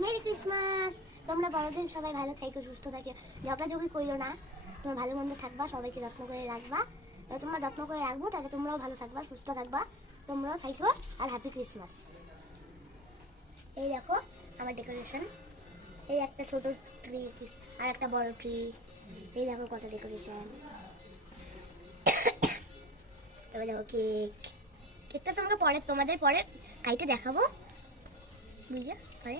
Merry Christmas. তোমরা বড়দিন সবাই ভালো থাকো, সুস্থ থাকো, ঝগড়াঝগড়ি কইরো না, তোমরা ভালো মন্দ থাকবা, সবাইকে যত্ন করে রাখবা। তোমরা যত্ন করে রাখবো তাহলে তোমরাও ভালো থাকবা, সুস্থ থাকবা, তোমরাও থাকো। আর হ্যাপি ক্রিসমাস। এই দেখো আমার ডেকোরেশন, এই একটা ছোট ট্রি আর একটা বড় ট্রি, এই দেখো কত ডেকোরেশন। তবে দেখো কেকটা তোমাদের পরে খাইতে দেখাবো, বুঝলে পরে।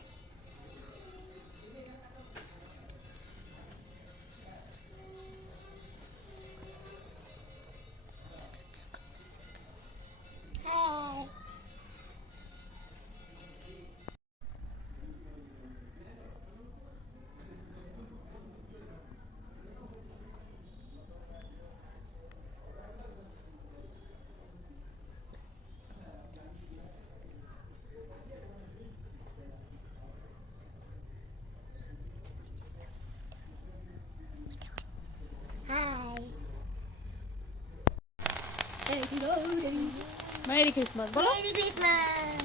মেরি ক্রিসমাস বলো। Merry Christmas.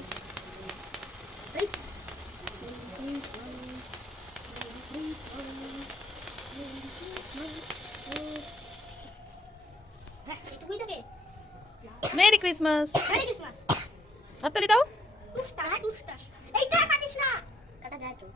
Merry Christmas. Merry Christmas. হাততালি দাও। টুসটাস টুসটাস, এইটা কাটিস না, কাটা যায় তো।